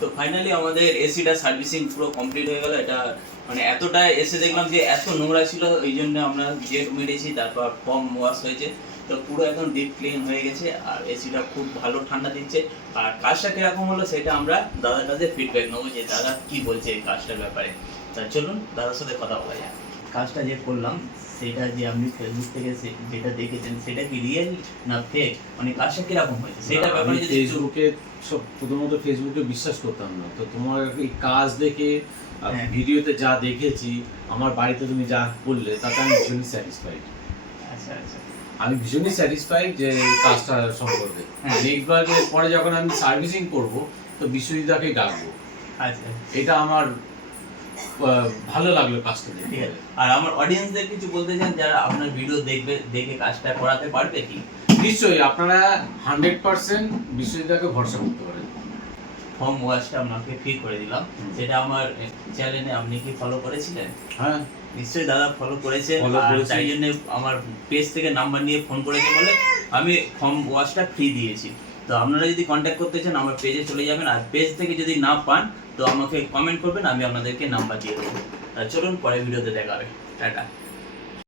তো ফাইনালি আমাদের এসিটা সার্ভিসিং পুরো কমপ্লিট হয়ে গেল। এটা মানে এতটা এসে দেখলাম যে এত নোংরা ছিল, ওই জন্য আমরা জেট মেরেছি, তারপর ফর্ম ওয়াশ হয়েছে, তো পুরো একদম ডিপ ক্লিন হয়ে গেছে। আর এসিটা খুব ভালো ঠান্ডা দিচ্ছে। আর কাজটা কিরকম হলো সেটা আমরা দাদার কাছে ফিডব্যাক নেবো, যে দাদা কি বলছে এই কাজটার ব্যাপারে। তা চলুন দাদার সাথে কথা বলা যাক। কাজটা যে করলাম সেটা যে আপনি ফেসবুক থেকে যেটা দেখেছেন সেটা কি রিয়েল না ফেক, মানে কাজটা কিরকম হয়েছে সেটা ব্যাপারে যদি ফেসবুকে সব প্রথমত ফেসবুকে বিশ্বাস করতাম না, তো তোমার এই কাজ দেখে ভিডিওতে যা দেখেছি, আমার বাড়িতে তুমি যা বললে তাতে আমি ভীষণই স্যাটিসফাইড। আচ্ছা আচ্ছা, আমি ভীষণই স্যাটিসফাইড যে এই কাজটা সম্পর্কে। নেক্সট বার পরে যখন আমি সার্ভিসিং করব তো বিশ্বজিৎদাকেই ডাকবো। আচ্ছা, এটা আমার ভালো লাগলো কাজটা ঠিক দেখে। আছে। আর আমার অডিয়েন্সদের কিছু বলতে চান যারা আপনার ভিডিও দেখবে, দেখে কাজটা করাতে পারবে কি? নিশ্চয়ই আপনারা 100% বিশ্বজিৎদাকে ভরসা করতে পারেন। ফর্ম ওয়াশটা আপনাকে ফ্রি করে দিলাম, সেটা আমার চ্যানেলে আপনি কি ফলো করেছিলেন? হ্যাঁ নিশ্চয়ই দাদা ফলো করেছেন, Follow আর করেছি। তাই জন্য আমার পেজ থেকে নাম্বার নিয়ে ফোন করেছে বলে আমি ফর্ম ওয়াশটা ফ্রি দিয়েছি। তো আপনারা যদি কন্ট্যাক্ট করতে চান আমার পেজে চলে যাবেন, আর পেজ থেকে যদি না পান তো আমাকে কমেন্ট করবেন, আমি আপনাদেরকে নাম্বার দিয়ে দেবো। চলুন পরের ভিডিওতে দেখা হবে। টাটা।